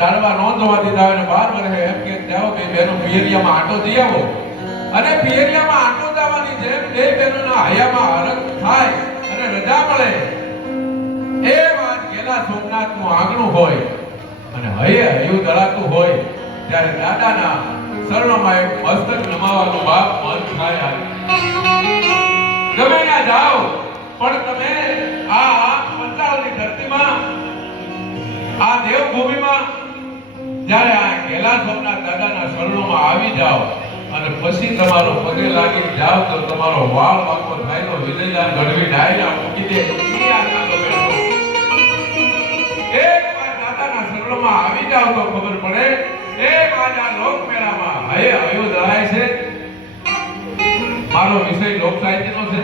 ડાળવા નોંધવા દીધા અને 12 વર્ષે એમ કે જાઓ બે બહેનો પિયરિયામાં આટો જઈ આવો અને પિયરિયામાં આટો જવાની જેમ બે બહેનોના હયામાં હરખ થાય અને રજા મળે એ વાત ગેલા સોમનાથનું આંગણું હોય અને હયું દળાતું હોય ત્યારે દાદાના શરણોમાં એક મસ્તક નમાવાનું બાપ મન થાય. ગમે ના જાઓ પણ તમે આ પંચાળની ધરતીમાં આ દેવભૂમિમાં જ્યારે આ ગેલા સોમનાથ દાદાના શરણોમાં આવી જાઓ અને પછી તમારો પગે લાગી જાઓ તો તમારો વાળ વાંકો થાય તો વિજયદાન ગઢવી ડાયરા મૂકી દે. એક વાર દાદાના શરણોમાં આવી જાઓ તો ખબર પડે એક આજ આ લોક મેળામાં હયો દળાય છે. મારો વિષય લોક સાહિત્યનો છે.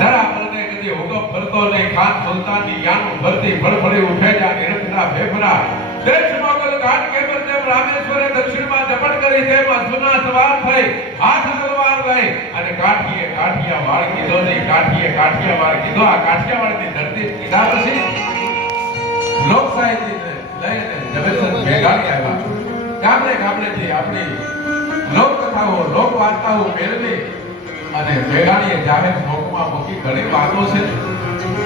જરા મને કદી હુકમ ફરતો નહીં ખાન સુલતાનની યાનું ફરતી ફળફળી ઉઠે જા નિરંતરા ફેફરા દેશ મોગલ ઘાટ કેબર જેમ રામેશ્વરે દક્ષિણમાં ઝપટ કરી તેમ અસુના સવાર થઈ હાથ તલવાર લઈ અને કાઠિયા વાળ કીધો નહીં કાઠિયા વાળ કીધો. આ કાઠિયાવાડની ધરતી કીધા પછી લોક સાહિત્યને લઈને ઝવેરચંદ મેઘાણી આવ્યા. ગામડેથી આપણી લોક કથાઓ લોક વાર્તાઓ મેળવી અને મેઘાણીએ જાહેર શોકમાં મૂકી ઘણી વાતો છે.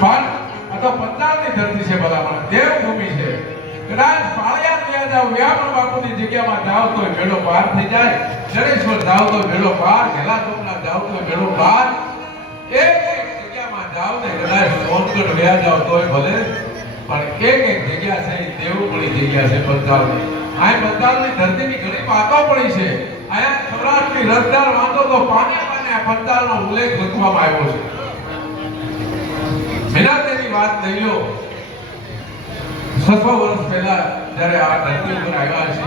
પણ આ તો પંજાબની ધરતી છે, ભલામણ દેવભૂમિ છે. કદાચ પાળિયા ત્યાં જાઓ વ્યાપણ બાપુની જગ્યામાં જાઓ તો મેળો પાર થઈ જાય. જડેશ્વર જાઓ તો મેળો પાર, ગેલા સોમનાથ જાઓ તો મેળો પાર. એક જગ્યામાં જાઓ ને કદાચ સોનગઢ વ્યા જાઓ તોય ભલે, પણ એક જગ્યા છે દેવભૂમિ જગ્યા છે પંજાબની. આ પંજાબની ધરતીની ઘણી વાતો પડી છે. આયા સૌરાષ્ટ્રની રસદાર વાતો તો પાને પંચાલનો ઉલ્લેખ લખવામાં આવ્યો છે. મેનાતેની વાત લઈ લો. 600 વર્ષ પહેલા જ્યારે આ ધરતી ઉપર આવ્યા છે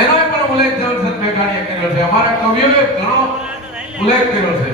એનો પણ ઉલ્લેખ ઝવેરચંદ મેઘાણીએ કર્યો છે. અમારા કવિઓએ ઘણો ઉલ્લેખ કર્યો છે.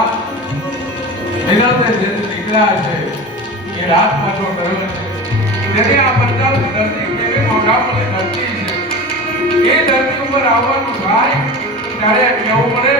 વાલા વિનંતી જે નીકળ્યા છે એ રાત પાછો કર્યો છે તેને આ પંચાવની ધરતી કેવી મોઢામાં ધરતી છે એ ધરતી ઉપર આવવાનું થાય ત્યારે કેવું પડે